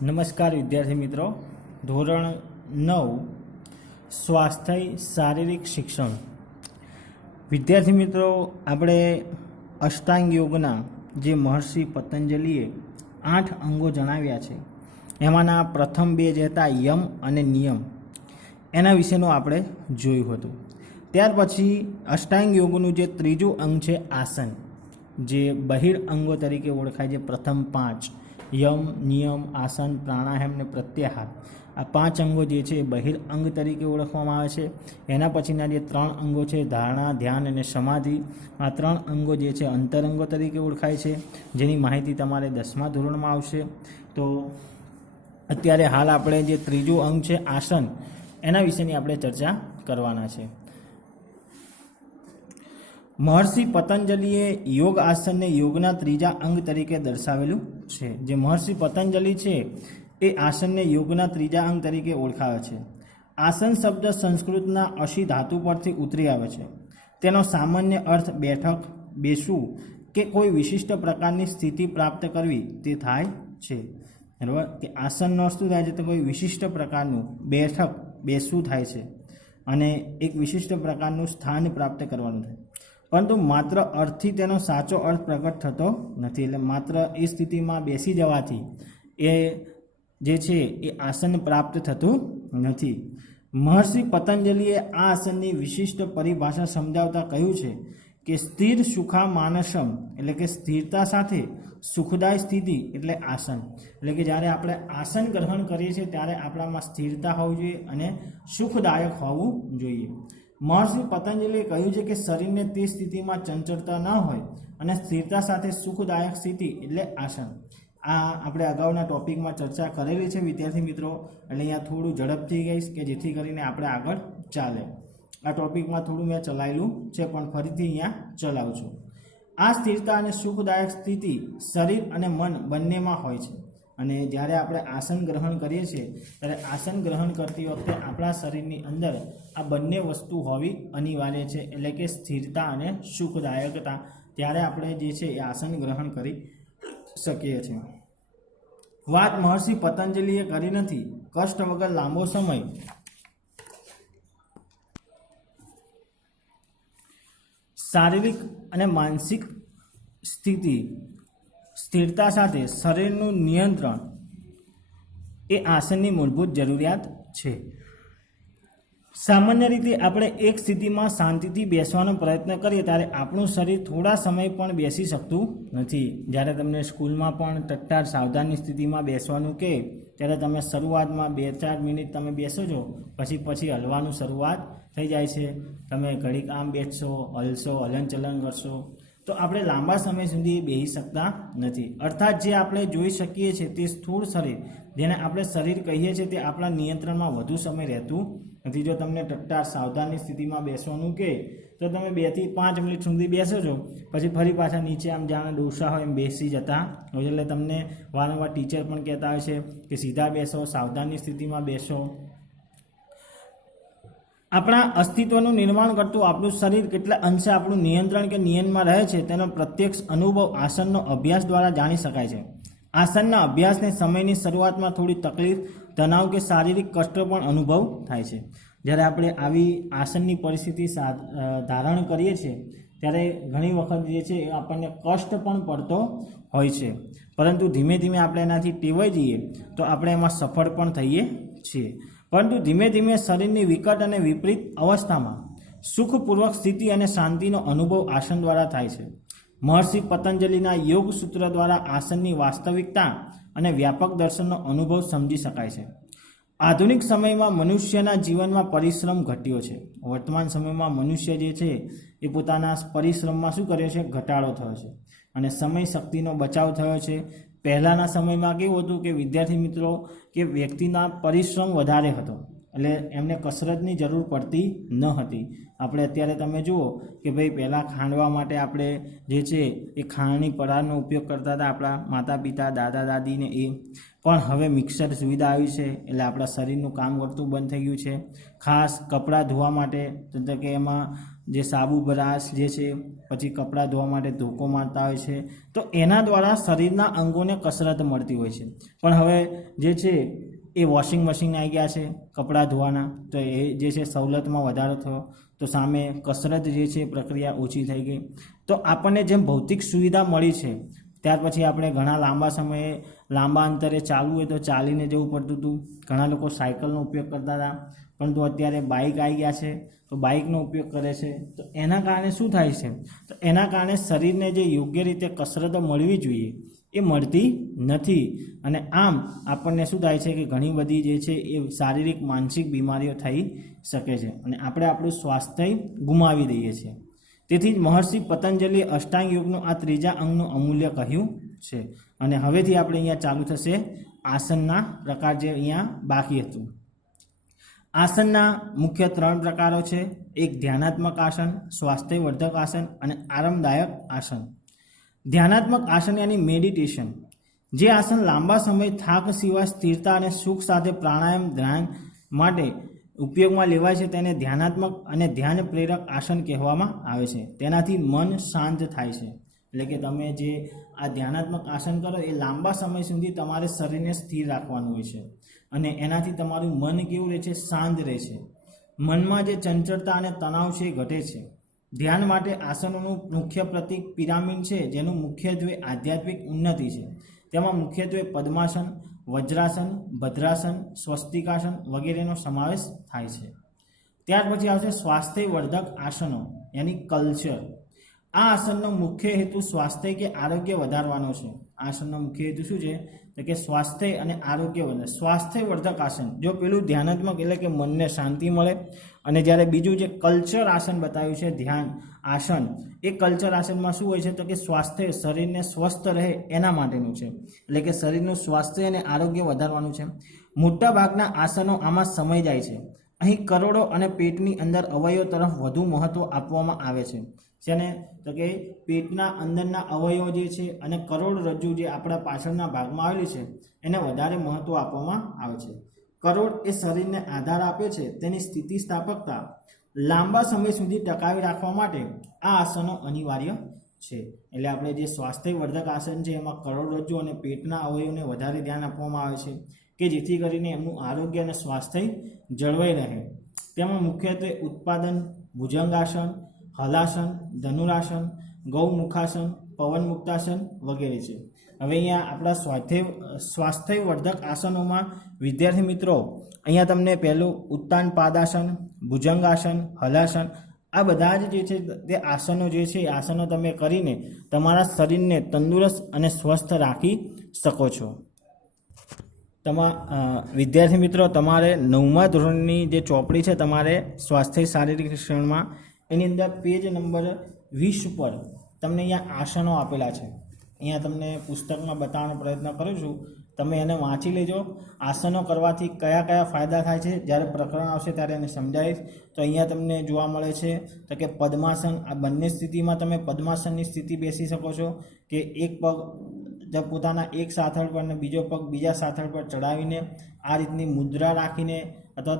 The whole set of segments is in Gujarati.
નમસ્કાર વિદ્યાર્થી મિત્રો, ધોરણ 9 સ્વાસ્થ્ય શારીરિક શિક્ષણ. વિદ્યાર્થી મિત્રો, આપણે અષ્ટાંગ યોગના જે મહર્ષિ પતંજલિએ 8 અંગો જણાવ્યા છે એમાંના પ્રથમ 2 જે હતા યમ અને નિયમ, એના વિશેનું આપણે જોયું હતું. ત્યાર પછી અષ્ટાંગ યોગનું જે ત્રીજું અંગ છે આસન, જે બહિર અંગો તરીકે ઓળખાય છે. પ્રથમ 5 યમ, નિયમ, આસન, પ્રાણાયામ ને પ્રત્યાહાર, આ 5 અંગો જે છે એ બહિર અંગ તરીકે ઓળખવામાં આવે છે. એના પછીના જે 3 અંગો છે ધારણા, ધ્યાન અને સમાધિ, આ 3 અંગો જે છે અંતરંગો તરીકે ઓળખાય છે, જેની માહિતી તમારે 10મા ધોરણમાં આવશે. તો અત્યારે હાલ આપણે જે ત્રીજું અંગ છે આસન, એના વિશેની આપણે ચર્ચા કરવાના છે. મહર્ષિ પતંજલિએ યોગ આસનને યોગના ત્રીજા અંગ તરીકે દર્શાવેલું છે. જે મહર્ષિ પતંજલિ છે એ આસનને યોગના ત્રીજા અંગ તરીકે ઓળખાવે છે. આસન શબ્દ સંસ્કૃતના અશી ધાતુ પરથી ઉતરી આવે છે. તેનો સામાન્ય અર્થ બેઠક, બેસવું કે કોઈ વિશિષ્ટ પ્રકારની સ્થિતિ પ્રાપ્ત કરવી તે થાય છે. બરાબર, કે આસનનો અર્થ શું થાય છે? તો કોઈ વિશિષ્ટ પ્રકારનું બેઠક, બેસવું થાય છે અને એક વિશિષ્ટ પ્રકારનું સ્થાન પ્રાપ્ત કરવાનું થાય. પરંતુ માત્ર અર્થથી તેનો સાચો અર્થ પ્રગટ થતો નથી. એટલે માત્ર એ સ્થિતિમાં બેસી જવાથી એ જે છે એ આસન પ્રાપ્ત થતું નથી. મહર્ષિ પતંજલિએ આ આસનની વિશિષ્ટ પરિભાષા સમજાવતા કહ્યું છે કે સ્થિર સુખા માનસમ, એટલે કે સ્થિરતા સાથે સુખદાય સ્થિતિ એટલે આસન. એટલે કે જ્યારે આપણે આસન ગ્રહણ કરીએ છીએ ત્યારે આપણામાં સ્થિરતા હોવી જોઈએ અને સુખદાયક હોવું જોઈએ. મહર્ષિ પતંજલિએ કહ્યું છે કે શરીરને તે સ્થિતિમાં ચંચળતા ન હોય અને સ્થિરતા સાથે સુખદાયક સ્થિતિ એટલે આસન. આ આપણે અગાઉના ટોપિકમાં ચર્ચા કરેલી છે વિદ્યાર્થી મિત્રો, એટલે અહીંયા થોડું ઝડપથી ગઈશ કે જેથી કરીને આપણે આગળ ચાલે. આ ટોપિકમાં થોડું મેં ચલાવેલું છે પણ ફરીથી અહીંયા ચલાવું છું. આ સ્થિરતા અને સુખદાયક સ્થિતિ શરીર અને મન બંનેમાં હોય છે. અને જ્યારે આપણે આસન ગ્રહણ કરીએ છીએ ત્યારે આસન ગ્રહણ કરતી વખતે આપણા શરીરની અંદર આ બંને વસ્તુ હોવી અનિવાર્ય છે. એટલે કે સ્થિરતા અને સુખદાયકતા, ત્યારે આપણે જે છે એ આસન ગ્રહણ કરી શકીએ છીએ. વાત મહર્ષિ પતંજલિએ કરી નથી. કષ્ટ વગર લાંબો સમય શારીરિક અને માનસિક સ્થિરતા સાથે શરીરનું નિયંત્રણ એ આસનની મૂળભૂત જરૂરિયાત છે. સામાન્ય રીતે આપણે એક સ્થિતિમાં શાંતિથી બેસવાનો પ્રયત્ન કરીએ ત્યારે આપણું શરીર થોડા સમય પણ બેસી શકતું નથી. જ્યારે તમને સ્કૂલમાં પણ તત્કાળ સાવધાનની સ્થિતિમાં બેસવાનું કહે ત્યારે તમે શરૂઆતમાં 2-4 મિનિટ તમે બેસો છો, પછી હલવાનું શરૂઆત થઈ જાય છે. તમે ઘડીક આમ બેસશો, હલશો, હલનચલન કરશો, તો આપણે લાંબા સમય સુધી બેસી શકતા નથી. અર્થાત જે આપણે જોઈ શકીએ છીએ તે સ્થૂળ શરીર, જેને આપણે શરીર કહીએ છીએ, તે આપણા નિયંત્રણમાં વધુ સમય રહેતું નથી. જો તમને તત્કાળ સાવધાનની સ્થિતિમાં બેસવાનું કહે તો તમે 2 થી 5 મિનિટ સુધી બેસો છો, પછી ફરી પાછા નીચે આમ જાણે ડોસા હોય એમ બેસી જતા હોય. એટલે તમને વારંવાર ટીચર પણ કહેતા હોય છે કે સીધા બેસો, સાવધાનની સ્થિતિમાં બેસો. આપણા અસ્તિત્વનું નિર્માણ કરતું આપણું શરીર કેટલા અંશે આપણું નિયંત્રણ કે નિયમમાં રહે છે તેનો પ્રત્યક્ષ અનુભવ આસનનો અભ્યાસ દ્વારા જાણી શકાય છે. આસનના અભ્યાસને સમયની શરૂઆતમાં થોડી તકલીફ, તણાવ કે શારીરિક કષ્ટ પણ અનુભવ થાય છે. જ્યારે આપણે આવી આસનની પરિસ્થિતિ ધારણ કરીએ છીએ ત્યારે ઘણી વખત જે છે એ આપણને કષ્ટ પણ પડતો હોય છે, પરંતુ ધીમે ધીમે આપણે એનાથી ટેવાઈ જઈએ તો આપણે એમાં સફળ પણ થઈએ છીએ. પરંતુ ધીમે ધીમે શરીરની વિકટ અને વિપરીત અવસ્થામાં સુખપૂર્વક સ્થિતિ અને શાંતિનો અનુભવ આસન દ્વારા થાય છે. મહર્ષિ પતંજલિના યોગ સૂત્ર દ્વારા આસનની વાસ્તવિકતા અને વ્યાપક દર્શનનો અનુભવ સમજી શકાય છે. આધુનિક સમયમાં મનુષ્યના જીવનમાં પરિશ્રમ ઘટ્યો છે. વર્તમાન સમયમાં મનુષ્ય જે છે એ પોતાના પરિશ્રમમાં શું કર્યો છે? ઘટાડો થયો છે અને સમય શક્તિનો બચાવ થયો છે. પહેલાંના સમયમાં કેવું હતું કે વિદ્યાર્થી મિત્રો, કે વ્યક્તિના પરિશ્રમ વધારે હતો એટલે એમને કસરતની જરૂર પડતી ન હતી. આપણે અત્યારે તમે જુઓ કે ભાઈ પહેલાં ખાંડવા માટે આપણે જે છે એ ખાંડની પરાળનો ઉપયોગ કરતા હતા આપણા માતા પિતા દાદા દાદીને એ, પણ હવે મિક્સર સુવિધા આવી છે એટલે આપણા શરીરનું કામ કરતું બંધ થઈ ગયું છે. ખાસ કપડાં ધોવા માટે તો કે એમાં જે સાબુ બ્રશ જે છે, પછી કપડાં ધોવા માટે ધોકો મારતા હોય છે, તો એના દ્વારા શરીરના અંગોને કસરત મળતી હોય છે. પણ હવે જે છે એ વોશિંગ મશીન આવી ગયા છે કપડાં ધોવાના, તો એ જે છે સવલતમાં વધારો થયો, તો સામે કસરત જે છે પ્રક્રિયા ઓછી થઈ ગઈ. તો આપણને જેમ ભૌતિક સુવિધા મળી છે, ત્યાર પછી આપણે ઘણા લાંબા સમયે લાંબા અંતરે ચાલવું હોય તો ચાલીને જવું પડતું હતું. ઘણા લોકો સાયકલનો ઉપયોગ કરતા હતા, પરંતુ અત્યારે બાઇક આવી ગયા છે તો બાઇકનો ઉપયોગ કરે છે. તો એના કારણે શું થાય છે, તો એના કારણે શરીરને જે યોગ્ય રીતે કસરતો મળવી જોઈએ એ મળતી નથી, અને આમ આપણને શું થાય છે કે ઘણી બધી જે છે એ શારીરિક માનસિક બીમારીઓ થઈ શકે છે, અને આપણે આપણું સ્વાસ્થ્ય ગુમાવી દઈએ છીએ. તેથી જ મહર્ષિ પતંજલિએ અષ્ટાંગ યોગનું આ ત્રીજા અંગનું અમૂલ્ય કહ્યું છે. અને હવેથી આપણે અહીંયા ચાલુ થશે આસનના પ્રકાર, જે અહીંયા બાકી હતું. આસનના મુખ્ય 3 પ્રકારો છે. એક ધ્યાનાત્મક આસન, સ્વાસ્થ્યવર્ધક આસન અને આરામદાયક આસન. ધ્યાનાત્મક આસન યાની મેડિટેશન, જે આસન લાંબા સમય થાક સિવાય સ્થિરતા અને સુખ સાથે પ્રાણાયામ ધ્યાન માટે ઉપયોગમાં લેવાય છે, તેને ધ્યાનાત્મક અને ધ્યાન પ્રેરક આસન કહેવામાં આવે છે. તેનાથી મન શાંત થાય છે. એટલે કે તમે જે આ ધ્યાનાત્મક આસન કરો એ લાંબા સમય સુધી તમારે શરીરને સ્થિર રાખવાનું હોય છે, અને એનાથી તમારું મન કેવું રહે છે, શાંત રહે છે. મનમાં જે ચંચળતા અને તણાવ છે એ ઘટે છે. ધ્યાન માટે આસનોનું મુખ્ય પ્રતીક પિરામિડ છે, જેનું મુખ્યત્વે આધ્યાત્મિક ઉન્નતિ છે. તેમાં મુખ્યત્વે પદ્માસન, વજ્રાસન, ભદ્રાસન, સ્વસ્તિકાસન વગેરેનો સમાવેશ થાય છે. ત્યાર પછી આવશે સ્વાસ્થ્યવર્ધક આસનો યાની કલ્ચર. આ આસનનો મુખ્ય હેતુ સ્વાસ્થ્ય કે આરોગ્ય વધારવાનો છે. આસનનો મુખ્ય હેતુ શું છે, તો કે સ્વાસ્થ્ય અને આરોગ્ય વધારે. સ્વાસ્થ્યવર્ધક આસન, જો પેલું ધ્યાનાત્મક એટલે કે મનને શાંતિ મળે, અને જ્યારે બીજું જે કલ્ચર આસન બતાવ્યું છે ધ્યાન આસન, એ કલ્ચર આસનમાં શું હોય છે, તો કે સ્વાસ્થ્ય શરીરને સ્વસ્થ રહે એના માટેનું છે. એટલે કે શરીરનું સ્વાસ્થ્ય અને આરોગ્ય વધારવાનું છે. મોટા ભાગના આસનો આમાં સમય જાય છે. અહીં કરોડો અને પેટની અંદર અવયવો તરફ વધુ મહત્વ આપવામાં આવે છે. જેને તો કે પેટના અંદરના અવયવો જે છે અને કરોડરજ્જુ જે આપણા પાછળના ભાગમાં આવેલી છે એને વધારે મહત્વ આપવામાં આવે છે. કરોડ એ શરીરને આધાર આપે છે. તેની સ્થિતિસ્થાપકતા લાંબા સમય સુધી ટકાવી રાખવા માટે આ આસનો અનિવાર્ય છે. એટલે આપણે જે સ્વાસ્થ્યવર્ધક આસન છે એમાં કરોડરજ્જુ અને પેટના અવયવોને વધારે ધ્યાન આપવામાં આવે છે, કે જેથી કરીને એમનું આરોગ્ય અને સ્વાસ્થ્ય જળવાઈ રહે. તેમાં મુખ્યત્વે ઉત્પાદન, ભુજંગાસન, હલાસન, ધનુરાસન, ગૌમુખાસન, પવનમુક્તાસન વગેરે છે. હવે અહીંયા આપણા સ્વાસ્થ્યવર્ધક આસનોમાં વિદ્યાર્થી મિત્રો, અહીંયા તમને પહેલું ઉત્તાન પાદાસન, ભુજંગાસન, હલાસન, આ બધા જ જે છે તે આસનો જે છે એ આસનો તમે કરીને તમારા શરીરને તંદુરસ્ત અને સ્વસ્થ રાખી શકો છો. વિદ્યાર્થી મિત્રો, તમારે 9મા ધોરણની જે ચોપડી છે તમારે સ્વાસ્થ્ય શારીરિક શિક્ષણમાં, એની અંદર પેજ નંબર 20 પર તમને અહીંયા આસનો આપેલા છે. અહીંયા તમને પુસ્તકમાં બતાવવાનો પ્રયત્ન કરું છું, તમે એને વાંચી લેજો. આસનો કરવાથી કયા કયા ફાયદા થાય છે, જ્યારે પ્રકરણ આવશે ત્યારે એને સમજાવીશ. તો અહીંયા તમને જોવા મળે છે તો કે પદ્માસન, આ બંને સ્થિતિમાં તમે પદ્માસનની સ્થિતિ બેસી શકો છો, કે એક પગ પોતાના એક સાથળ પર અને બીજો પગ બીજા સાથળ પર ચડાવીને આ રીતની મુદ્રા રાખીને, અથવા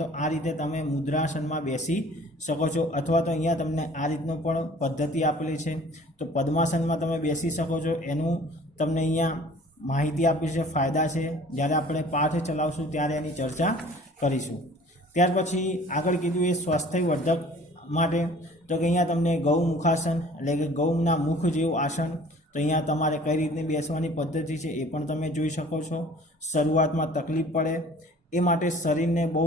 તો આ રીતે તમે મુદ્રાસનમાં બેસી શકો છો. અથવા તો અહીંયા તમને આ રીતનું પણ પદ્ધતિ આપેલી છે, તો પદ્માસનમાં તમે બેસી શકો છો. એનું તમને અહીંયા માહિતી આપી છે, ફાયદા છે. જ્યારે આપણે પાઠ ચલાવશું ત્યારે એની ચર્ચા કરીશું. ત્યાર પછી આગળ કીધું એ સ્વાસ્થ્યવર્ધક માટે, તો કે અહીંયા તમને ગૌમુખાસન એટલે કે ગૌના મુખ જેવું આસન, તો અહીંયા તમારે કઈ રીતની બેસવાની પદ્ધતિ છે એ પણ તમે જોઈ શકો છો. શરૂઆતમાં તકલીફ પડે એ માટે શરીરને બહુ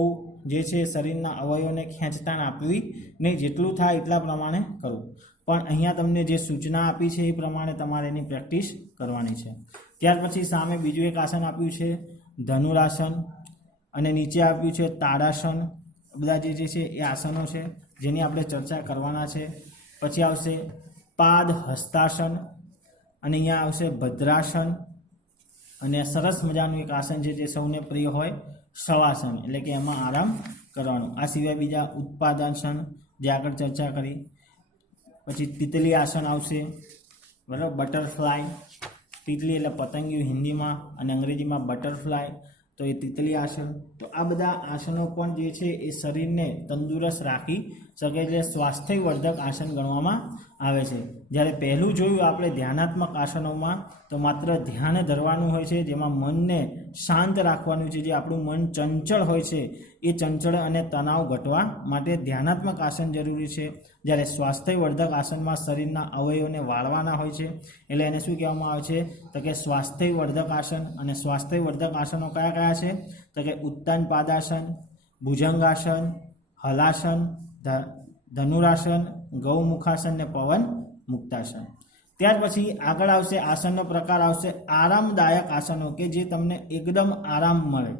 જે છે શરીરના અવયવોને ખેંચતાણ આપવી નહીં, જેટલું થાય એટલા પ્રમાણે કરવું. પણ અહીંયા તમને જે સૂચના આપી છે એ પ્રમાણે તમારે એની પ્રેક્ટિસ કરવાની છે. ત્યાર પછી સામે બીજું એક આસન આપ્યું છે ધનુરાસન, અને નીચે આપ્યું છે તાડાસન. બધા જે છે એ આસનો છે જેની આપણે ચર્ચા કરવાના છે. પછી આવશે પાદ હસ્તાસન, અને અહીંયા આવશે ભદ્રાસન, અને સરસ મજાનું એક આસન છે જે સૌને પ્રિય હોય શવાસન એટલે કે એમાં આરામ કરવાનું. આ સિવાય બીજા ઉત્પાદનાસન જે આગળ ચર્ચા કરી, પછી તિતલી આસન આવશે, બરાબર, બટરફ્લાય. તિતલી એટલે પતંગિયું હિન્દીમાં, અને અંગ્રેજીમાં બટરફ્લાય, તો એ તિતલી આસન. તો આ બધા આસનો પણ જે છે એ શરીરને તંદુરસ્ત રાખી શકે, એટલે સ્વાસ્થ્યવર્ધક આસન ગણવામાં આવે છે. જ્યારે પહેલું જોયું આપણે ધ્યાનાત્મક આસનોમાં, તો માત્ર ધ્યાન ધરવાનું હોય છે, જેમાં મનને શાંત રાખવાનું છે. જે આપણું મન ચંચળ હોય છે એ ચંચળ અને તણાવ ઘટવા માટે ધ્યાનાત્મક આસન જરૂરી છે. જ્યારે સ્વાસ્થ્યવર્ધક આસનમાં શરીરના અવયવોને વાળવાના હોય છે, એટલે એને શું કહેવામાં આવે છે? તો કે સ્વાસ્થ્યવર્ધક આસન. અને સ્વાસ્થ્યવર્ધક આસનો કયા કયા છે? તો કે ઉત્તાન પાદાસન, ભુજંગાસન, હલાસન, ધનુરાસન, ગૌમુખાસન ને પવન મુક્તાસન. ત્યાર પછી આગળ આવશે આસનનો પ્રકાર આવશે આરામદાયક આસનો, કે જે તમને એકદમ આરામ મળે.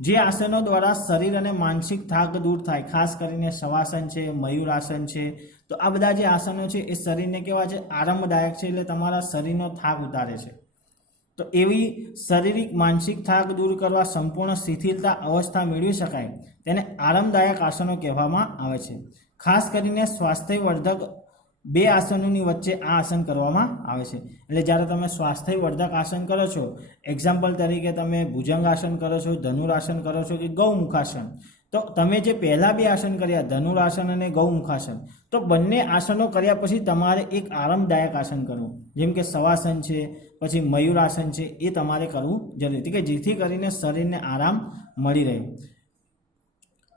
જે આસનો દ્વારા શરીર અને માનસિક થાક દૂર થાય, ખાસ કરીને શવાસન છે, મયુરાસન છે. તો આ બધા જે આસનો છે એ શરીરને કેવા છે? આરામદાયક છે, એટલે તમારા શરીરનો થાક ઉતારે છે. તો એવી શારીરિક માનસિક થાક દૂર કરવા સંપૂર્ણ શિથિલતા અવસ્થા મેળવી શકાય, તેને આરામદાયક આસનો કહેવામાં આવે છે. ખાસ કરીને સ્વાસ્થ્યવર્ધક બે આસનોની વચ્ચે આ આસન કરવામાં આવે છે. એટલે જ્યારે તમે સ્વાસ્થ્યવર્ધક આસન કરો છો, એક્ઝામ્પલ તરીકે તમે ભુજંગાસન કરો છો, ધનુરાસન કરો છો કે ગૌમુખાસન, તો તમે જે પહેલા બે આસન કર્યા, ધનુરાસન અને ગૌમુખાસન, તો બંને આસનો કર્યા પછી તમારે એક આરામદાયક આસન કરવું, જેમ કે શવાસન છે, પછી મયુરાસન છે, એ તમારે કરવું જરૂરી છે, કે જેથી કરીને શરીરને આરામ મળી રહે,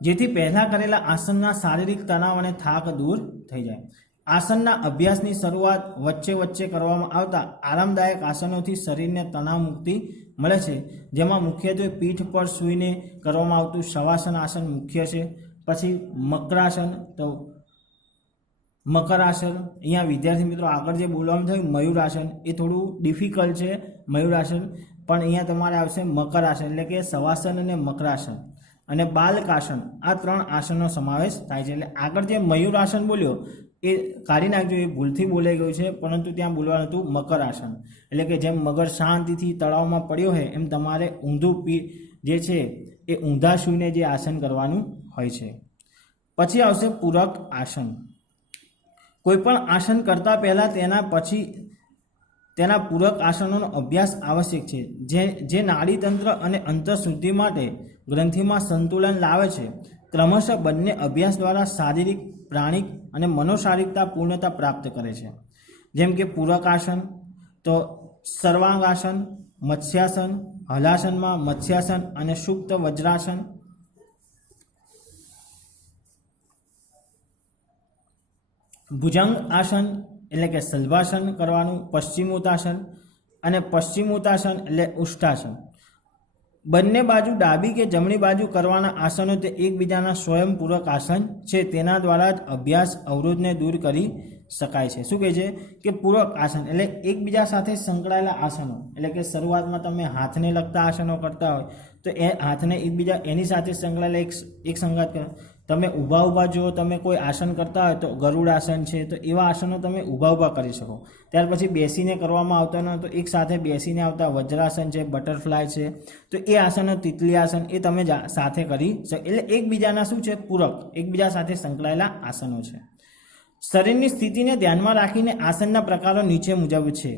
જેથી પહેલા કરેલા આસનના શારીરિક તણાવ અને થાક દૂર થઈ જાય. આસનના અભ્યાસની શરૂઆત વચ્ચે વચ્ચે કરવામાં આવતા આરામદાયક આસનોથી શરીરને તણાવ મુક્તિ મળે છે, જેમાં મુખ્યત્વે પીઠ પર સૂઈને કરવામાં આવતું શવાસન આસન મુખ્ય છે. પછી મકરાસન, તો મકરાસન, અહીંયા વિદ્યાર્થી મિત્રો આગળ જે બોલવાનું થયું મયુરાસન, એ થોડું ડિફિકલ્ટ છે મયુરાસન, પણ અહીંયા તમારે આવશે મકરાસન, એટલે કે શવાસન અને મકરાસન અને બાલકાસન, આ ત્રણ આસનનો સમાવેશ થાય છે. એટલે આગળ જે મયુરાસન બોલ્યો એ કાઢી નાખજો, એ ભૂલથી બોલાઈ ગયું છે, પરંતુ ત્યાં બોલવાનું હતું મકરાસન, એટલે કે જેમ મગર શાંતિથી તળાવમાં પડ્યો હોય એમ તમારે ઊંધું જે છે એ ઊંધા સૂઈને જે આસન કરવાનું હોય છે. પછી આવશે પૂરક આસન. કોઈ પણ આસન કરતા પહેલા તેના પૂરક આસનોનો અભ્યાસ આવશ્યક છે, જે નાડીતંત્ર અને અંતઃશુદ્ધિ માટે ગ્રંથિમાં સંતુલન લાવે છે. ક્રમશઃ બંને અભ્યાસ દ્વારા શારીરિક, પ્રાણિક અને મનોશારીરિકતા પૂર્ણતા પ્રાપ્ત કરે છે. જેમ કે પૂરક આસન, તો સર્વાંગાસન, મત્સ્યાસન, હલાસનમાં મત્સ્યાસન અને સુપ્ત વજ્રાસન. ભુજંગ આસન એટલે કે સલભાસન કરવાનું, પશ્ચિમોત્તાસન અને પશ્ચિમોત્તાસન એટલે ઉષ્ટાસન. બંને બાજુ ડાબી કે જમણી બાજુ કરવાના આસનો તે એકબીજાના સ્વયંપૂરક આસન છે, તેના દ્વારા જ અભ્યાસ અવરોધને દૂર કરી શકાય છે. શું કહે છે કે પૂરક આસન એટલે એકબીજા સાથે સંકળાયેલા આસનો, એટલે કે શરૂઆતમાં તમે હાથને લગતા આસનો કરતા હોય તો એ હાથને એકબીજા એની સાથે સંકળાયેલા એક સંગાત કરો. તમે ઊભા જો તમે કોઈ આસન કરતા હોય તો ગરુડ આસન છે, તો એવા આસનો તમે ઊભા કરી શકો. ત્યાર પછી બેસીને કરવામાં આવતા ન તો એક સાથે બેસીને આવતા વજ્રાસન છે, બટરફ્લાય છે, તો એ આસનો તિતલી આસન એ તમે સાથે કરી શકો. એટલે એકબીજાના શું છે? પૂરક, એકબીજા સાથે સંકળાયેલા આસનો છે. શરીરની સ્થિતિને ધ્યાનમાં રાખીને આસનના પ્રકારો નીચે મુજબ છે.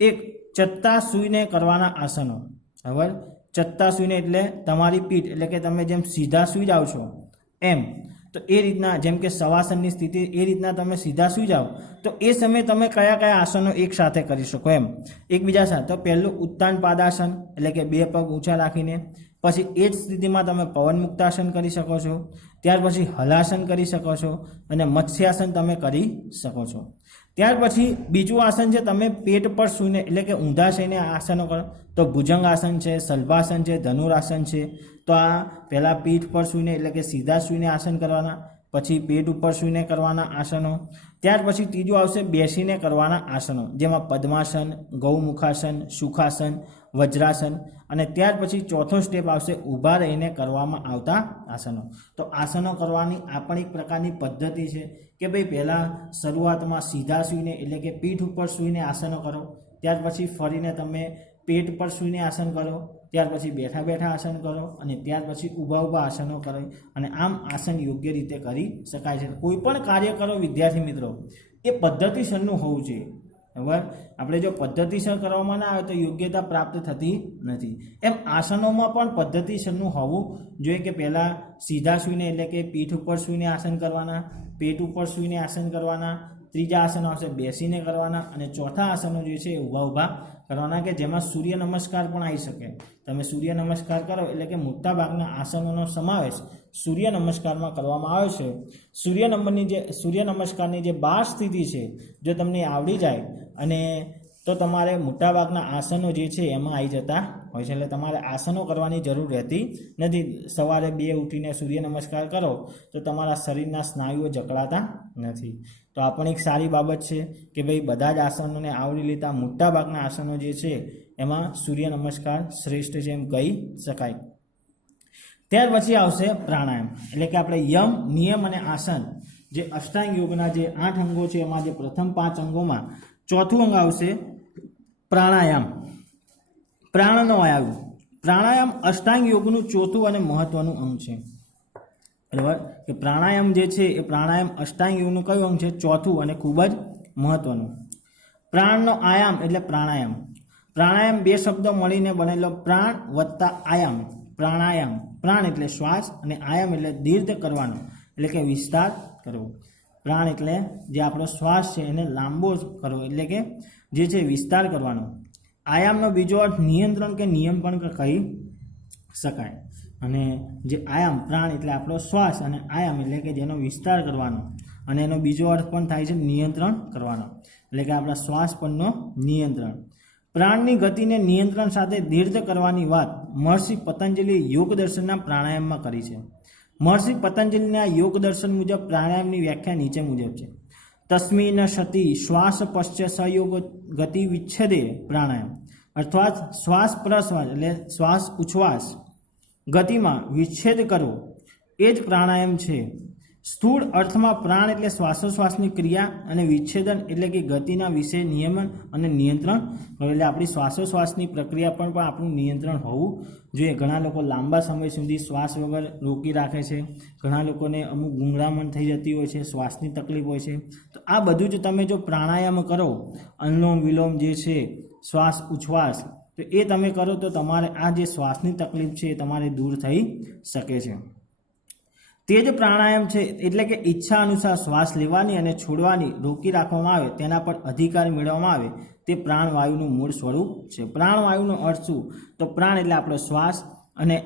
એક, ચત્તા સૂઈને કરવાના આસનો. બરાબર, ચત્તા સૂઈને એટલે તમારી પીઠ, એટલે કે તમે જેમ સીધા સૂઈ જાઓ છો એમ, તો એ રીતના, જેમ કે શવાસનની સ્થિતિ એ રીતના તમે સીધા સૂઈ જાઓ, તો એ સમયે તમે કયા કયા આસનો એક સાથે કરી શકો એમ એકબીજા સાથે. તો પહેલું ઉત્તાન પાદાસન, એટલે કે બે પગ ઊંચા રાખીને. પછી એ જ સ્થિતિમાં તમે પવન મુક્તાસન કરી શકો છો. ત્યાર પછી હલાસન કરી શકો છો અને મત્સ્યાસન તમે કરી શકો છો. ત્યાર પછી બીજું આસન છે, તમે પેટ પર સૂઈને એટલે કે ઊંધા થઈને આસનો કરો, તો ભુજંગાસન છે, સલભાસન છે, ધનુરાસન છે. તો આ પહેલાં પીઠ પર સૂઈને એટલે કે સીધા સૂઈને આસન કરવાના, પછી પેટ ઉપર સૂઈને કરવાના આસનો. ત્યાર પછી ત્રીજું આવશે બેસીને કરવાના આસનો, જેમાં પદ્માસન, ગૌમુખાસન, સુખાસન, વજ્રાસન, અને ત્યાર પછી ચોથો સ્ટેપ આવશે ઊભા રહીને કરવામાં આવતા આસનો. તો આસનો કરવાની આ પણ એક પ્રકારની પદ્ધતિ છે કે ભાઈ પહેલાં શરૂઆતમાં સીધા સૂઈને એટલે કે પીઠ ઉપર સૂઈને આસનો કરો, ત્યાર પછી ફરીને તમે પેટ પર સૂઈને આસન કરો, ત્યાર પછી બેઠા બેઠા આસન કરો અને ત્યાર પછી ઊભા ઊભા આસનો કરો અને આમ આસન યોગ્ય રીતે કરી શકાય છે. કોઈ પણ કાર્ય કરો વિદ્યાર્થી મિત્રો એ પદ્ધતિસરનું હોવું જોઈએ. બરાબર, આપણે જો પદ્ધતિસર કરવામાં ના આવે તો યોગ્યતા પ્રાપ્ત થતી નથી. એમ આસનોમાં પણ પદ્ધતિસરનું હોવું જોઈએ કે પહેલાં સીધા સૂઈને એટલે કે પીઠ ઉપર સૂઈને આસન કરવાના, પેટ ઉપર સૂઈને આસન કરવાના, ત્રીજા આસન આવશે બેસીને કરવાના અને ચોથા આસનો જે છે એ ઊભા ઊભા કરવાના કે જેમાં સૂર્ય નમસ્કાર પણ આવી શકે. તમે સૂર્ય નમસ્કાર કરો એટલે કે મોટાભાગના આસનોનો સમાવેશ સૂર્ય નમસ્કારમાં કરવામાં આવે છે. સૂર્ય નમસ્કારની જે 12 સ્થિતિ છે જો તમને આવડી જાય અને તો તમારે મોટાભાગના આસનો જે છે એમાં આવી જતા હોય છે. એટલે તમારે આસનો કરવાની જરૂર રહેતી નથી. સવારે 2 ઉઠીને સૂર્ય નમસ્કાર કરો તો તમારા શરીરના સ્નાયુઓ જકડાતા નથી. તો આ પણ એક સારી બાબત છે કે ભાઈ બધા જ આસનોને આવરી લેતા મોટાભાગના આસનો જે છે એમાં સૂર્ય નમસ્કાર શ્રેષ્ઠ છે એમ કહી શકાય. ત્યાર પછી આવશે પ્રાણાયામ, એટલે કે આપણે યમ, નિયમ અને આસન જે અષ્ટાંગ યોગના જે 8 અંગો છે એમાં જે પ્રથમ 5 અંગોમાં ચોથું અંગ આવશે પ્રાણાયામ. પ્રાણનો વાયુ. પ્રાણાયામ અષ્ટાંગ યોગનું ચોથું અને મહત્વનું અંગ છે. બરાબર, કે પ્રાણાયામ જે છે એ પ્રાણાયામ અષ્ટાંગ યોગનું કયું અંગ છે? ચોથું અને ખૂબ જ મહત્વનું. પ્રાણનો આયામ એટલે પ્રાણાયામ. પ્રાણાયામ 2 શબ્દો મળીને બનેલો પ્રાણ વત્તા આયામ. પ્રાણાયામ, પ્રાણ એટલે શ્વાસ અને આયામ એટલે દીર્ઘ કરવાનો એટલે કે વિસ્તાર કરવો. પ્રાણ એટલે જે આપણો શ્વાસ છે એને લાંબો કરવો એટલે કે જે છે વિસ્તાર કરવાનો. આયામનો બીજો અર્થ નિયંત્રણ કે નિયમ પણ કહી શકાય. અને જે આયામ પ્રાણ એટલે આપણો શ્વાસ અને આયામ એટલે કે જેનો વિસ્તાર કરવાનો અને એનો બીજો અર્થ પણ થાય છે નિયંત્રણ કરવાનો એટલે કે આપણા શ્વાસ પરનો નિયંત્રણ. પ્રાણની ગતિને નિયંત્રણ સાથે દીર્ઘ કરવાની વાત મહર્ષિ પતંજલિ યોગ દર્શનના પ્રાણાયામમાં કરી છે. મહર્ષિ પતંજલિના યોગ દર્શન મુજબ પ્રાણાયામની વ્યાખ્યા નીચે મુજબ છે. તસ્મિન સતિ શ્વાસ પશ્ચ સહયોગ ગતિ વિચ્છેદે પ્રાણાયામ, અર્થાત શ્વાસ પ્રશ્વાસ એટલે શ્વાસ ઉચ્છ્વાસ ગતિમાં વિચ્છેદ કરવો એ જ પ્રાણાયામ છે. સ્થૂળ અર્થમાં પ્રાણ એટલે શ્વાસોશ્વાસની ક્રિયા અને વિચ્છેદન એટલે કે ગતિના વિશે નિયમન અને નિયંત્રણ. એટલે આપણી શ્વાસોશ્વાસની પ્રક્રિયા પણ આપણું નિયંત્રણ હોવું જોઈએ. ઘણા લોકો લાંબા સમય સુધી શ્વાસ વગર રોકી રાખે છે. ઘણા લોકોને અમુક ગુંગળામણ થઈ જતી હોય છે, શ્વાસની તકલીફ હોય છે. તો આ બધું જ તમે જો પ્રાણાયામ કરો, અનુલોમ વિલોમ જે છે, શ્વાસ ઉચ્છ્વાસ, તો એ તમે કરો તો તમારે આ જે શ્વાસની તકલીફ છે એ તમારે દૂર થઈ શકે છે. તે જ પ્રાણાયામ છે એટલે કે ઈચ્છા અનુસાર શ્વાસ લેવાની અને છોડવાની રોકી રાખવામાં આવે, તેના પર અધિકાર મેળવવામાં આવે તે પ્રાણવાયુનું મૂળ સ્વરૂપ છે. પ્રાણવાયુનો અર્થ શું? તો પ્રાણ એટલે આપણો શ્વાસ અને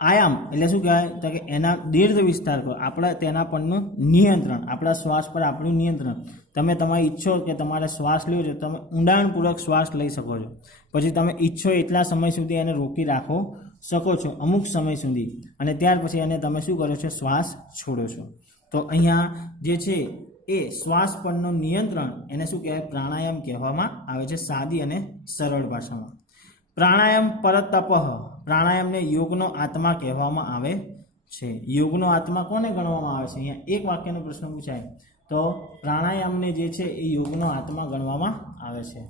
આયામ એટલે શું કહેવાય? તો કે એના દીર્ઘ વિસ્તાર કરો, આપણા તેના પરનું નિયંત્રણ, આપણા શ્વાસ પર આપણું નિયંત્રણ. તમે તમારી ઈચ્છો કે તમારે શ્વાસ લેવો છે, તમે ઊંડાણપૂર્વક શ્વાસ લઈ શકો છો. પછી તમે ઈચ્છો એટલા સમય સુધી એને રોકી રાખો શકો છો, અમુક સમય સુધી, અને ત્યાર પછી એને તમે શું કરો છો? શ્વાસ છોડો છો. તો અહીંયા જે છે એ શ્વાસ પરનું નિયંત્રણ એને શું કહેવાય? પ્રાણાયામ કહેવામાં આવે છે, સાદી અને સરળ ભાષામાં. પ્રાણાયામ પરતપઃ, પ્રાણાયામને યોગનો આત્મા કહેવામાં આવે છે. યોગનો આત્મા કોને ગણવામાં આવે છે? અહીંયા એક વાક્યનો પ્રશ્ન પૂછાય તો પ્રાણાયામને જે છે એ યોગનો આત્મા ગણવામાં આવે છે.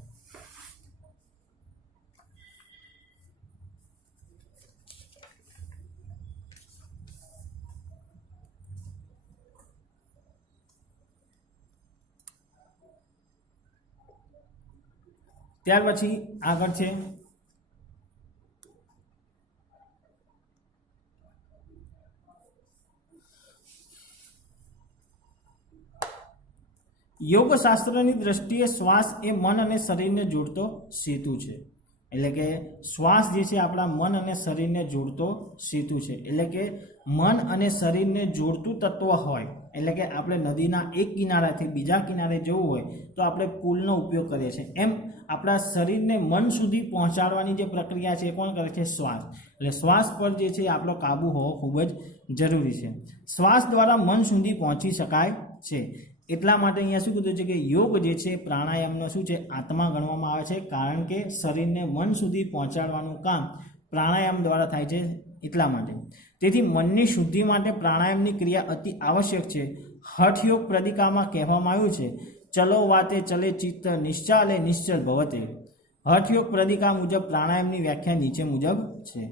ત્યાર પછી આગળ છે યોગશાસ્ત્રની દ્રષ્ટિએ શ્વાસ એ મન અને શરીરને જોડતો સેતુ છે. એટલે કે શ્વાસ જે છે આપણા મન અને શરીરને જોડતો સેતુ છે. એટલે કે મન અને શરીરને જોડતું તત્વ હોય, એટલે કે આપણે નદીના એક કિનારાથી બીજા કિનારે જવું હોય તો આપણે પુલનો ઉપયોગ કરીએ છીએ. એમ આપણા શરીરને મન સુધી પહોંચાડવાની જે પ્રક્રિયા છે એ કોણ કરે છે? શ્વાસ. એટલે શ્વાસ પર જે છે આપણો કાબુ હોવો ખૂબ જ જરૂરી છે. શ્વાસ દ્વારા મન સુધી પહોંચી શકાય છે. એટલા માટે અહીંયા શું કીધું છે કે યોગ જે છે પ્રાણાયામનો શું છે? આત્મા ગણવામાં આવે છે, કારણ કે શરીરને મન સુધી પહોંચાડવાનું કામ પ્રાણાયામ દ્વારા થાય છે. એટલા માટે તેથી મનની શુદ્ધિ માટે પ્રાણાયામની ક્રિયા અતિ આવશ્યક છે. હઠયોગ પ્રદિકામાં કહેવામાં આવ્યું છે, ચલો વાતે ચલે ચિત્ત નિશ્ચાલે નિશ્ચલ ભવતે. હઠયોગ પ્રદિકા મુજબ પ્રાણાયામની વ્યાખ્યા નીચે મુજબ છે.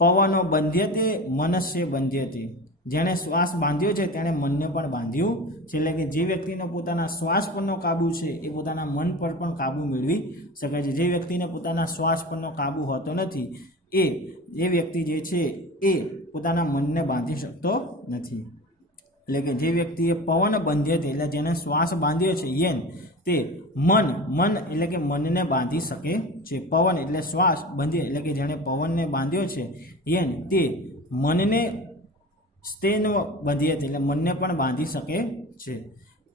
પવનો બંધ્યતે મનસ્ય બંધ્યતે, જેણે શ્વાસ બાંધ્યો છે તેણે મનને પણ બાંધ્યું છે. એટલે કે જે વ્યક્તિનો પોતાના શ્વાસ પરનો કાબુ છે એ પોતાના મન પર પણ કાબુ મેળવી શકે છે. જે વ્યક્તિને પોતાના શ્વાસ પરનો કાબુ હોતો નથી એ વ્યક્તિ જે છે એ પોતાના મનને બાંધી શકતો નથી. એટલે કે જે વ્યક્તિએ પવન બંધ્યતે એટલે જેને શ્વાસ બાંધ્યો છે યેન તે મન એટલે કે મનને બાંધી શકે છે. પવન એટલે શ્વાસ, બંધ્ય એટલે કે જેણે પવનને બાંધ્યો છે યેન તે મનને સ્તેન બંધ્યતે એટલે મનને પણ બાંધી શકે છે.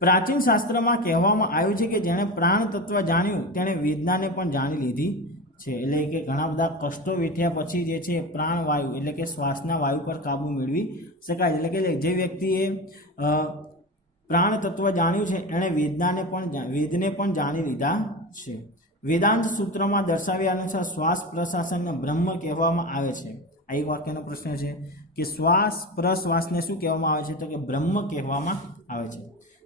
પ્રાચીન શાસ્ત્રમાં કહેવામાં આવ્યું છે કે જેણે પ્રાણ તત્વ જાણ્યું તેણે વેદનાને પણ જાણી લીધી છે. એટલે કે ઘણા બધા કષ્ટો વેઠ્યા પછી જે છે પ્રાણવાયુ એટલે કે શ્વાસના વાયુ પર કાબુ મેળવી શકાય. એટલે કે જે વ્યક્તિએ પ્રાણ તત્વ જાણ્યું છે એણે વેદને પણ જાણી લીધા છે. વેદાંત સૂત્રમાં દર્શાવ્યા અનુસાર શ્વાસ પ્રશ્વાસને બ્રહ્મ કહેવામાં આવે છે. આ એક વાક્યનો પ્રશ્ન છે કે શ્વાસ પ્રશ્વાસને શું કહેવામાં આવે છે? તો કે બ્રહ્મ કહેવામાં આવે છે.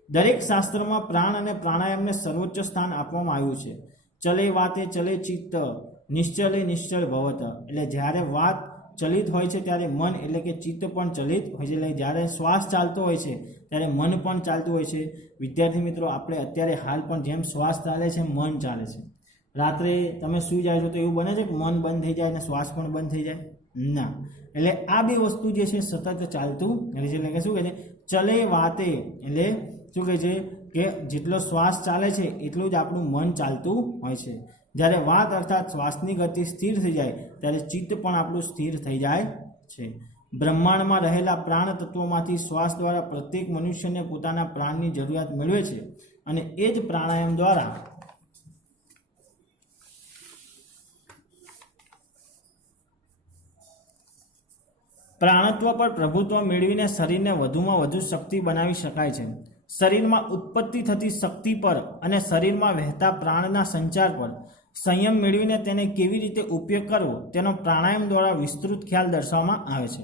દરેક શાસ્ત્રમાં પ્રાણ અને પ્રાણાયામને સર્વોચ્ચ સ્થાન આપવામાં આવ્યું છે. ચલે વાતે ચલે ચિત્ત, નિશ્ચલે નિશ્ચળ ભવત. એટલે જ્યારે વાત ચલિત હોય છે ત્યારે મન એટલે કે ચિત્ત પણ ચલિત હોય છે. એટલે જ્યારે શ્વાસ ચાલતો હોય છે ત્યારે મન પણ ચાલતું હોય છે. વિદ્યાર્થી મિત્રો, આપણે અત્યારે હાલ પણ જેમ શ્વાસ ચાલે છે મન ચાલે છે. રાત્રે તમે સૂઈ જાય છો તો એવું બને છે કે મન બંધ થઈ જાય અને શ્વાસ પણ બંધ થઈ જાય? ના. એટલે આ બે વસ્તુ જે છે સતત ચાલતું રહે છે. એટલે કે શું કહે છે? ચલે વાતે એટલે શું કહે છે કે જેટલો શ્વાસ ચાલે છે એટલું જ આપણું મન ચાલતું હોય છે. જ્યારે વાત અર્થાત શ્વાસની ગતિ સ્થિર થઈ જાય ત્યારે ચિત્ત પણ આપણું સ્થિર થઈ જાય છે. બ્રહ્માંડમાં રહેલા પ્રાણ તત્વોમાંથી શ્વાસ દ્વારા પ્રત્યેક મનુષ્યને પોતાના પ્રાણની જરૂરિયાત મેળવે છે અને એ જ પ્રાણાયામ દ્વારા પ્રાણત્વ પર પ્રભુત્વ મેળવીને શરીરને વધુમાં વધુ શક્તિ બનાવી શકાય છે. શરીરમાં ઉત્પત્તિ થતી શક્તિ પર અને શરીરમાં વહેતા પ્રાણના સંચાર પર સંયમ મેળવીને તેને કેવી રીતે ઉપયોગ કરવો તેનો પ્રાણાયામ દ્વારા વિસ્તૃત ખ્યાલ દર્શાવવામાં આવે છે.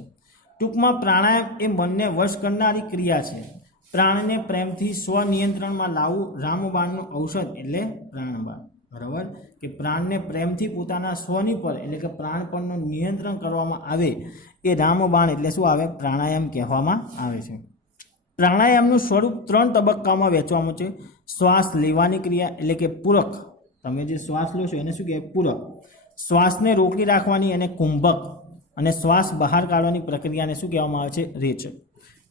ટૂંકમાં પ્રાણાયામ એ મનને વશ કરનારી ક્રિયા છે. પ્રાણને પ્રેમથી સ્વનિયંત્રણમાં લાવવું રામબાણનું ઔષધ એટલે પ્રાણબાણ. બરાબર કે પ્રાણને પ્રેમથી પોતાના સ્વની પર એટલે કે પ્રાણ પરનું નિયંત્રણ કરવામાં આવે એ રામબાણ એટલે શું આવે? પ્રાણાયામ કહેવામાં આવે છે. પ્રાણાયામનું સ્વરૂપ 3 તબક્કામાં વહેંચવામાં છે. શ્વાસ લેવાની ક્રિયા એટલે કે પૂરક, તમે જે શ્વાસ લો છો એને શું કહેવાય? પૂરક. શ્વાસને રોકી રાખવાની અને કુંભક, અને શ્વાસ બહાર કાઢવાની પ્રક્રિયાને શું કહેવામાં આવે છે? રેચક.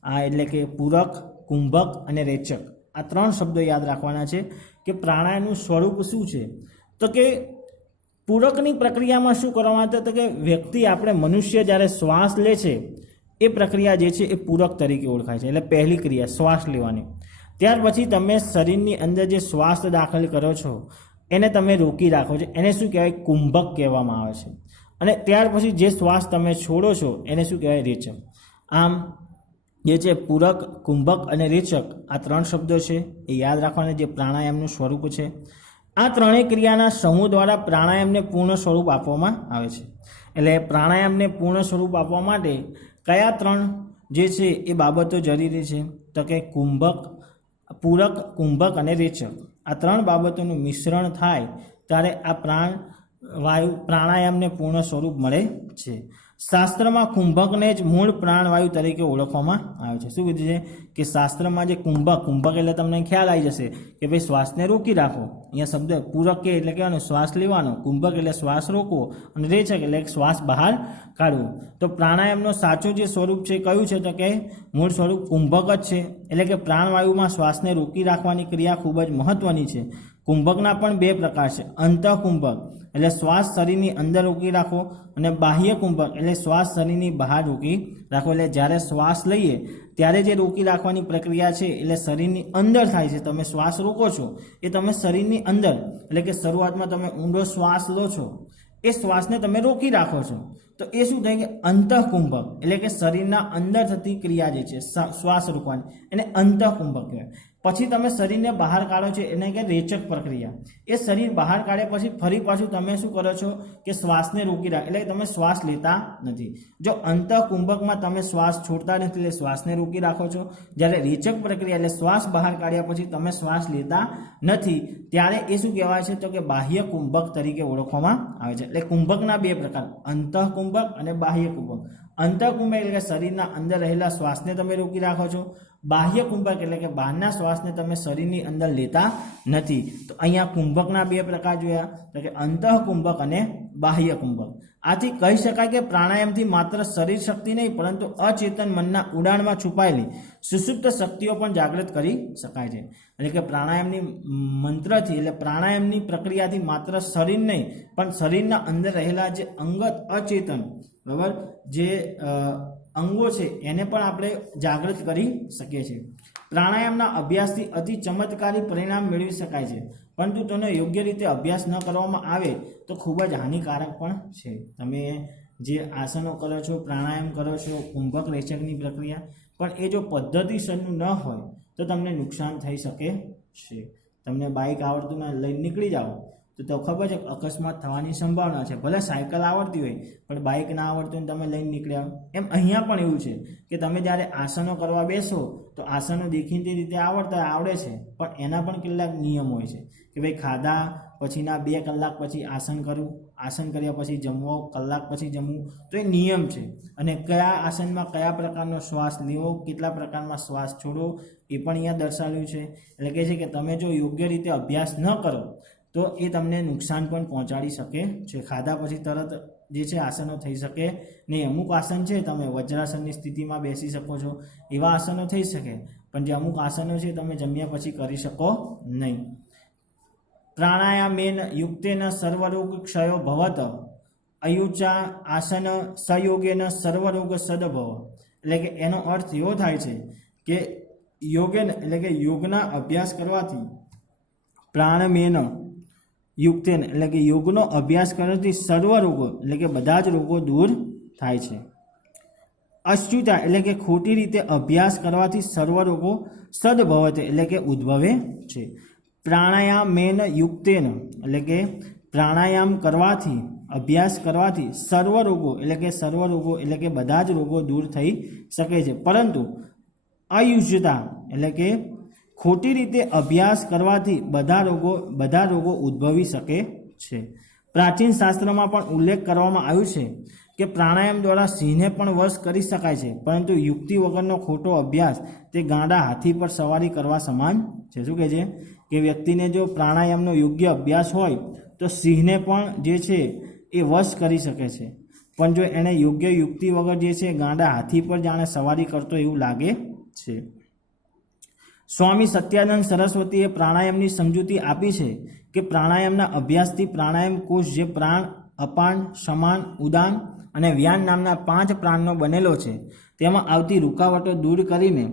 આ એટલે કે પૂરક, કુંભક અને રેચક. આ 3 શબ્દો યાદ રાખવાના છે કે પ્રાણાયામનું સ્વરૂપ શું છે. તો કે પૂરકની પ્રક્રિયામાં શું કરવામાં આવે? તો કે વ્યક્તિ આપણે મનુષ્ય જ્યારે શ્વાસ લે છે એ પ્રક્રિયા જે છે એ પૂરક તરીકે ઓળખાય છે. એટલે પહેલી ક્રિયા શ્વાસ લેવાની. ત્યાર પછી તમે શરીરની અંદર જે શ્વાસ દાખલ કરો છો એને તમે રોકી રાખો છો એને શું કહેવાય? કુંભક કહેવામાં આવે છે. અને ત્યાર પછી જે શ્વાસ તમે છોડો છો એને શું કહેવાય? રેચક. આમ જે છે પૂરક, કુંભક અને રેચક આ 3 શબ્દો છે એ યાદ રાખવાના જે પ્રાણાયામનું સ્વરૂપ છે. આ ત્રણેય ક્રિયાના સમૂહ દ્વારા પ્રાણાયામને પૂર્ણ સ્વરૂપ આપવામાં આવે છે. એટલે પ્રાણાયામને પૂર્ણ સ્વરૂપ આપવા માટે કયા 3 જે છે એ બાબતો જરૂરી છે? તો કે કુંભક, પૂરક, કુંભક અને રેચક. આ 3 બાબતોનું મિશ્રણ થાય ત્યારે આ પ્રાણાયામને પૂર્ણ સ્વરૂપ મળે છે. શાસ્ત્રમાં કુંભકને જ મૂળ પ્રાણવાયુ તરીકે ઓળખવામાં આવે છે. શું કીધું છે કે શાસ્ત્રમાં જે કુંભક એટલે તમને ખ્યાલ આવી જશે કે ભાઈ શ્વાસને રોકી રાખો. અહીંયા શબ્દ પૂરક કે એટલે કહેવાનો શ્વાસ લેવાનો, કુંભક એટલે શ્વાસ રોકવો અને રેચક એટલે શ્વાસ બહાર કાઢવો. તો પ્રાણાયામનો સાચું જે સ્વરૂપ છે કયું છે? તો કે મૂળ સ્વરૂપ કુંભક જ છે. એટલે કે પ્રાણવાયુમાં શ્વાસને રોકી રાખવાની ક્રિયા ખૂબ જ મહત્વની છે. કુંભકના પણ 2 પ્રકાર છે. અંતઃકુંભક એટલે શ્વાસ શરીરની અંદર રોકી રાખો અને બાહ્ય કુંભક એટલે શ્વાસ શરીરની બહાર રોકી રાખો. એટલે જ્યારે શ્વાસ લઈએ ત્યારે જે રોકી રાખવાની પ્રક્રિયા છે એટલે શરીરની અંદર થાય છે. તમે શ્વાસ રોકો છો એ તમે શરીરની અંદર એટલે કે શરૂઆતમાં તમે ઊંડો શ્વાસ લો છો એ શ્વાસને તમે રોકી રાખો છો તો એ શું થાય કે અંતઃકુંભક એટલે કે શરીરના અંદર થતી ક્રિયા જે છે શ્વાસ રોકવાની એને અંતઃકુંભક કહેવાય. પછી તમે શરીરને બહાર કાઢો છો, એને કે રેચક પ્રક્રિયા. એ શરીર બહાર કાઢ્યા પછી ફરી પાછું તમે શું કરો છો કે શ્વાસને રોકી રાખો, એટલે તમે શ્વાસ લેતા નથી. જો અંતઃકુંભકમાં તમે શ્વાસ છોડતા નથી એટલે શ્વાસને રોકી રાખો છો. જ્યારે રેચક પ્રક્રિયા એટલે શ્વાસ બહાર કાઢ્યા પછી તમે શ્વાસ લેતા નથી ત્યારે એ શું કહેવાય છે તો કે બાહ્ય કુંભક તરીકે ઓળખવામાં આવે છે. એટલે કુંભકના બે પ્રકાર, અંતઃકુંભક અને બાહ્ય કુંભક. અંતઃકુંભક એટલે કે શરીરના અંદર રહેલા શ્વાસને તમે રોકી રાખો છો. બાહ્ય કુંભક એટલે કે બહારના શ્વાસને તમે શરીરની અંદર લેતા નથી. તો અહીંયા કુંભકના બે પ્રકાર જોયા, તો કે અંતઃકુંભક અને બાહ્ય કુંભક. આથી કહી શકાય કે પ્રાણાયામથી માત્ર શરીર શક્તિ નહીં પરંતુ અચેતન મનના ઉડાણમાં છુપાયેલી સુષુપ્ત શક્તિઓ પણ જાગૃત કરી શકાય છે. એટલે કે પ્રાણાયામની મંત્રથી એટલે પ્રાણાયામની પ્રક્રિયાથી માત્ર શરીર નહીં પણ શરીરના અંદર રહેલા જે અંગત અચેતન બરાબર જે અંગો છે એને પણ આપણે જાગૃત કરી શકીએ છીએ. પ્રાણાયામના અભ્યાસથી અતિ ચમત્કારી પરિણામ મેળવી શકાય છે, પરંતુ તેનો યોગ્ય રીતે અભ્યાસ ન કરવામાં આવે તો ખૂબ જ હાનિકારક પણ છે. તમે જે આસનો કરો છો, પ્રાણાયામ કરો છો, કુંભક રેચકની પ્રક્રિયા, પણ એ જો પદ્ધતિસરનું ન હોય તો તમને નુકસાન થઈ શકે છે. તમને બાઇક આવડતું ના લઈને નીકળી જાઓ તો ખબર છે અકસ્માત થવાની સંભાવના છે. ભલે સાયકલ આવડતી હોય પણ બાઇક ના આવડતું હોય તમે લઈને નીકળ્યા. એમ અહીંયા પણ એવું છે કે તમે જ્યારે આસનો કરવા બેસો તો આસનો દેખીતી રીતે આવડે છે, પણ એના પણ કેટલાક નિયમ હોય છે કે ભાઈ ખાધા પછીના 2 કલાક પછી આસન કરવું, આસન કર્યા પછી જમવો, કલાક પછી જમવું, તો એ નિયમ છે. અને કયા આસનમાં કયા પ્રકારનો શ્વાસ લેવો, કેટલા પ્રકારમાં શ્વાસ છોડવો એ પણ અહીંયા દર્શાવ્યું છે. એટલે કે છે કે તમે જો યોગ્ય રીતે અભ્યાસ ન કરો તો એ તમને નુકસાન પણ પહોંચાડી શકે છે. ખાધા પછી તરત જે છે આસનો થઈ શકે નહીં. અમુક આસન છે તમે વજ્રાસનની સ્થિતિમાં બેસી શકો છો, એવા આસનો થઈ શકે, પણ જે અમુક આસનો છે તમે જમ્યા પછી કરી શકો નહીં. પ્રાણાયામેન યુક્તેન સર્વરોગ ક્ષયો ભવત અયુચા આસન સયોગેન સર્વરોગ સદભવ. એટલે કે એનો અર્થ એવો થાય છે કે યોગેન એટલે કે યોગના અભ્યાસ કરવાથી પ્રાણમેન યુક્તેન એટલે કે યોગનો અભ્યાસ કરવાથી સર્વ રોગો એટલે કે બધા જ રોગો દૂર થાય છે. અચ્યુતા એટલે કે ખોટી રીતે અભ્યાસ કરવાથી સર્વ રોગો સદભવતે એટલે કે ઉદ્ભવે છે. પ્રાણાયામેન યુક્તેન એટલે કે પ્રાણાયામ કરવાથી અભ્યાસ કરવાથી સર્વ રોગો એટલે કે બધા જ રોગો દૂર થઈ શકે છે, પરંતુ અયુજતા એટલે કે ખોટી રીતે અભ્યાસ કરવાથી બધા રોગો ઉદ્ભવી શકે છે. પ્રાચીન શાસ્ત્રમાં પણ ઉલ્લેખ કરવામાં આવ્યું છે કે પ્રાણાયામ દ્વારા સિંહને પણ વશ કરી શકાય છે, પરંતુ યુક્તિ વગરનો ખોટો અભ્યાસ તે ગાંડા હાથી પર સવારી કરવા સમાન છે. શું કહે છે કે વ્યક્તિને જો પ્રાણાયામનો યોગ્ય અભ્યાસ હોય તો સિંહને પણ જે છે એ વશ કરી શકે છે, પણ જો એણે યોગ્ય યુક્તિ વગર જે છે ગાંડા હાથી પર જાણે સવારી કરતો એવું લાગે છે. સ્વામી સત્યાનંદ સરસ્વતીએ પ્રાણાયામની સમજૂતી આપી છે કે પ્રાણાયામના અભ્યાસથી પ્રાણાયામ કોષ જે પ્રાણ, અપાન, સમાન, ઉદાન અને વ્યાન નામના 5 પ્રાણનો બનેલો છે તેમાં આવતી રૂકાવટો દૂર કરીને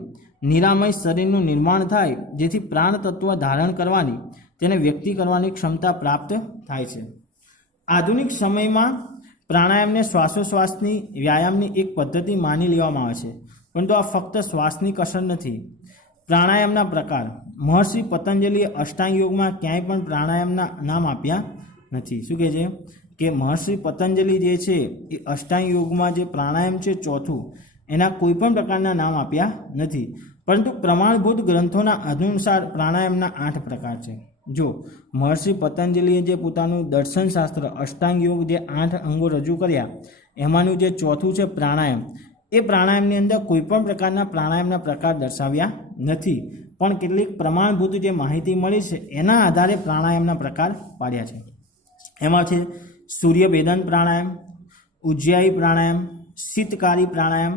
નિરામય શરીરનું નિર્માણ થાય, જેથી પ્રાણ તત્વ ધારણ કરવાની તેને વ્યક્તિ કરવાની ક્ષમતા પ્રાપ્ત થાય છે. આધુનિક સમયમાં પ્રાણાયામને શ્વાસોશ્વાસની વ્યાયામની એક પદ્ધતિ માની લેવામાં આવે છે, પરંતુ આ ફક્ત શ્વાસની કસર નથી. પ્રાણાયામના પ્રકાર. મહર્ષિ પતંજલિએ અષ્ટાંગ યોગમાં ક્યાંય પણ પ્રાણાયામના નામ આપ્યા નથી. શું કહે છે કે મહર્ષિ પતંજલિ જે છે એ અષ્ટાંગ યોગમાં જે પ્રાણાયામ છે ચોથું, એના કોઈ પણ પ્રકારના નામ આપ્યા નથી, પરંતુ પ્રમાણભૂત ગ્રંથોના અનુસાર પ્રાણાયામના 8 પ્રકાર છે. જો મહર્ષિ પતંજલિએ જે પોતાનું દર્શનશાસ્ત્ર અષ્ટાંગ યોગ જે 8 અંગો રજૂ કર્યા એમાંનું જે ચોથું છે પ્રાણાયામ, એ પ્રાણાયામની અંદર કોઈ પણ પ્રકારના પ્રાણાયામના પ્રકાર દર્શાવ્યા નથી, પણ કેટલીક પ્રમાણભૂત જે માહિતી મળી છે એના આધારે પ્રાણાયામના પ્રકાર પાડ્યા છે. એમાં છે સૂર્યભેદન પ્રાણાયામ, ઉજ્જાયી પ્રાણાયામ, શીતકારી પ્રાણાયામ,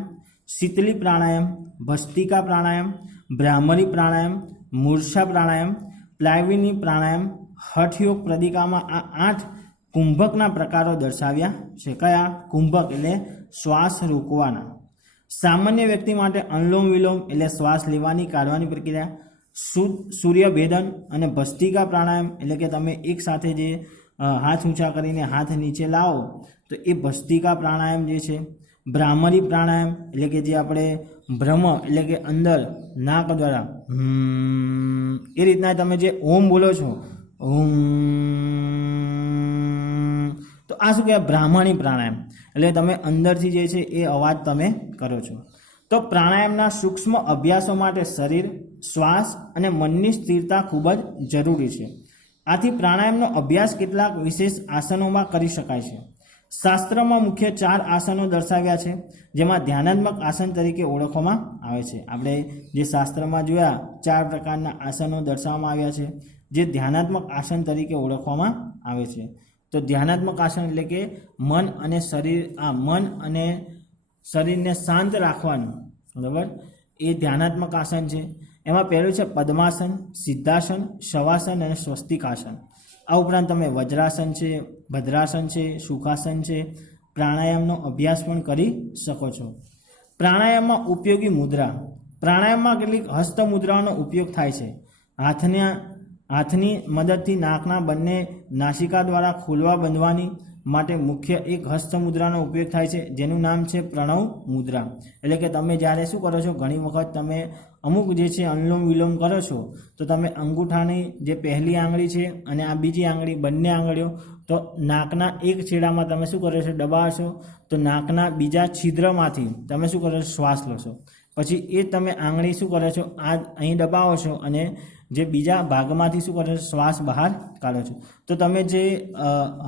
શીતલી પ્રાણાયામ, ભસ્તિકા પ્રાણાયામ, ભ્રામરી પ્રાણાયામ, મૂર્છા પ્રાણાયામ, પ્લાવિની પ્રાણાયામ, હઠયોગ પ્રદિકામાં આ 8 કુંભકના પ્રકારો દર્શાવ્યા છે. કયા? કુંભક એટલે શ્વાસ રોકવાના. સામાન્ય વ્યક્તિ માટે અનુલોમ વિલોમ એટલે શ્વાસ લેવાની કાઢવાની પ્રક્રિયા, સૂર્યભેદન અને ભસ્તિકા પ્રાણાયામ એટલે કે તમે એક સાથે જે હાથ ઊંચા કરીને હાથ નીચે લાવો તો એ ભસ્તિકા પ્રાણાયામ જે છે. ભ્રામરી પ્રાણાયામ એટલે કે જે આપણે ભ્રમ એટલે કે અંદર નાક દ્વારા એ રીતના તમે જે ઓમ બોલો છો ઓમ, તો આ શું કહેવાય? ભ્રામરી પ્રાણાયામ. એટલે તમે અંદરથી જે છે એ અવાજ તમે કરો છો. તો પ્રાણાયામના સૂક્ષ્મ અભ્યાસો માટે શરીર, શ્વાસ અને મનની સ્થિરતા ખૂબ જ જરૂરી છે. આથી પ્રાણાયામનો અભ્યાસ કેટલાક વિશેષ આસનોમાં કરી શકાય છે. શાસ્ત્રમાં મુખ્ય 4 આસનો દર્શાવ્યા છે, જેમાં ધ્યાનાત્મક આસન તરીકે ઓળખવામાં આવે છે. આપણે જે શાસ્ત્રમાં જોયા 4 પ્રકારના આસનો દર્શાવવામાં આવ્યા છે, જે ધ્યાનાત્મક આસન તરીકે ઓળખવામાં આવે છે. તો ધ્યાનાત્મક આસન એટલે કે મન અને શરીરને શાંત રાખવાનું, બરાબર, એ ધ્યાનાત્મક આસન છે. એમાં પહેલું છે પદ્માસન, સિદ્ધાસન, શવાસન અને સ્વસ્તિકાસન. આ ઉપરાંત તમે વજ્રાસન છે, ભદ્રાસન છે, સુખાસન છે, પ્રાણાયામનો અભ્યાસ પણ કરી શકો છો. પ્રાણાયામમાં ઉપયોગી મુદ્રા. પ્રાણાયામમાં કેટલીક હસ્ત મુદ્રાઓનો ઉપયોગ થાય છે. હાથની મદદથી નાકના બંને નાસિકા દ્વારા ખોલવા બંધવાની માટે મુખ્ય એક હસ્ત મુદ્રાનો ઉપયોગ થાય છે, જેનું નામ છે પ્રણવ મુદ્રા. એટલે કે તમે જ્યારે શું કરો છો, ઘણી વખત તમે અમુક જે છે અનુલોમ વિલોમ કરો છો, તો તમે અંગૂઠાની જે પહેલી આંગળી છે અને આ બીજી આંગળી, બંને આંગળીઓ, તો નાકના એક છેડામાં તમે શું કરો છો, દબાવશો, તો નાકના બીજા છિદ્રમાંથી તમે શું કરો છો, શ્વાસ લો છો. પછી એ તમે આંગળી શું કરો છો, આ અહીં દબાવો છો અને જે બીજા ભાગમાંથી શું કરો છો, શ્વાસ બહાર કાઢો છો. તો તમે જે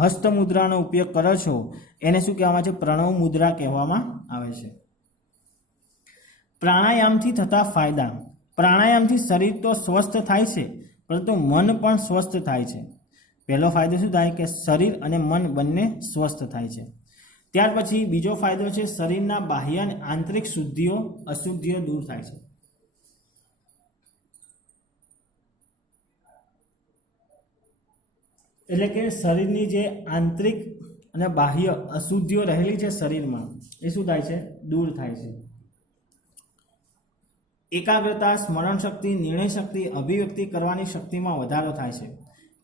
હસ્ત મુદ્રાનો ઉપયોગ કરો છો એને શું કહેવામાં છે? પ્રણવ મુદ્રા કહેવામાં આવે છે. પ્રાણાયામથી થતા ફાયદા. પ્રાણાયામથી શરીર તો સ્વસ્થ થાય છે, પરંતુ મન પણ સ્વસ્થ થાય છે. પહેલો ફાયદો શું થાય કે શરીર અને મન બંને સ્વસ્થ થાય છે. ત્યાર પછી બીજો ફાયદો છે શરીરના બાહ્ય અને આંતરિક અશુદ્ધિઓ દૂર થાય છે. એટલે કે શરીરની જે આંતરિક અને બાહ્ય અશુદ્ધિઓ રહેલી છે શરીરમાં, એ શું થાય છે? દૂર થાય છે. એકાગ્રતા, સ્મરણ શક્તિ, નિર્ણય શક્તિ, અભિવ્યક્તિ કરવાની શક્તિમાં વધારો થાય છે.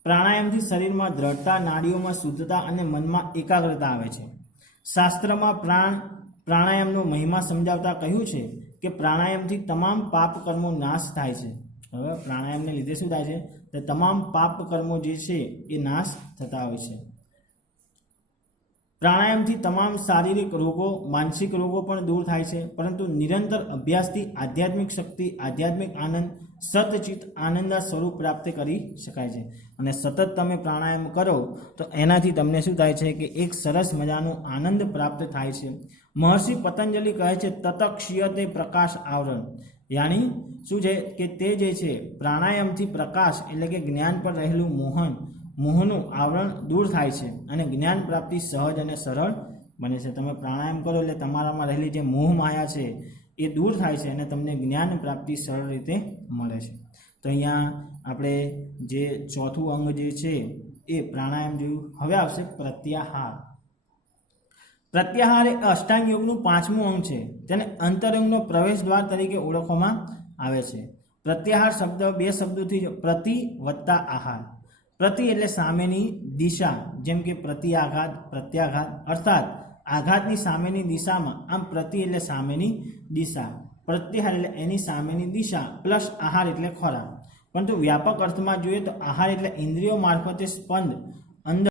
પ્રાણાયામથી શરીરમાં દ્રઢતા, નાડીઓમાં શુદ્ધતા અને મનમાં એકાગ્રતા આવે છે. શાસ્ત્રમાં પ્રાણાયામનો મહિમા સમજાવતા કહ્યું છે કે પ્રાણાયામથી તમામ પાપ કર્મો નાશ થાય છે. હવે પ્રાણાયામને લીધે શું થાય છે? તો તમામ પાપ કર્મો જે છે એ નાશ થતા હોય છે. પ્રાણાયામથી તમામ શારીરિક રોગો, માનસિક રોગો પણ દૂર થાય છે. પરંતુ નિરંતર અભ્યાસથી આધ્યાત્મિક શક્તિ, આધ્યાત્મિક આનંદ, સતચિત આનંદના સ્વરૂપ પ્રાપ્ત કરી શકાય છે. અને સતત તમે પ્રાણાયામ કરો તો એનાથી તમને શું થાય છે કે એક સરસ મજાનો આનંદ પ્રાપ્ત થાય છે. મહર્ષિ પતંજલિ કહે છે તતક્ષીયતે પ્રકાશ આવરણ. યાની શું છે કે તે જે છે પ્રાણાયામથી પ્રકાશ એટલે કે જ્ઞાન પર રહેલું મોહનું આવરણ દૂર થાય છે અને જ્ઞાન પ્રાપ્તિ સહજ અને સરળ બને છે. તમે પ્રાણાયામ કરો એટલે તમારામાં રહેલી જે મોહ માયા છે એ દૂર થાય છે અને તમને જ્ઞાન પ્રાપ્તિ સરળ રીતે મળે છે. તો અહીંયા આપણે જે ચોથું અંગ જે છે એ પ્રાણાયામ જોયું. હવે આવશે પ્રત્યાહાર. પ્રત્યાહાર એ અષ્ટાંગ યોગનું 5મું અંગ છે. તેને અંતરંગનો પ્રવેશ દ્વાર તરીકે ઓળખવામાં આવે છે. પ્રત્યાહાર શબ્દ 2 શબ્દોથી પ્રતિ વત્તા આહાર. પ્રતિ એટલે સામેની દિશા, જેમ કે પ્રત્યાઘાત, પ્રત્યાઘાત, અર્થાત આઘાતની સામેની દિશામાં. આમ પ્રતિ એટલે સામેની દિશા, પ્રત્યાહાર એટલે એની સામેની દિશા, પ્લસ આહાર એટલે ખોરાક. પરંતુ વ્યાપક અર્થમાં જોઈએ તો આહાર એટલે ઇન્દ્રિયો મારફતે સ્પંદ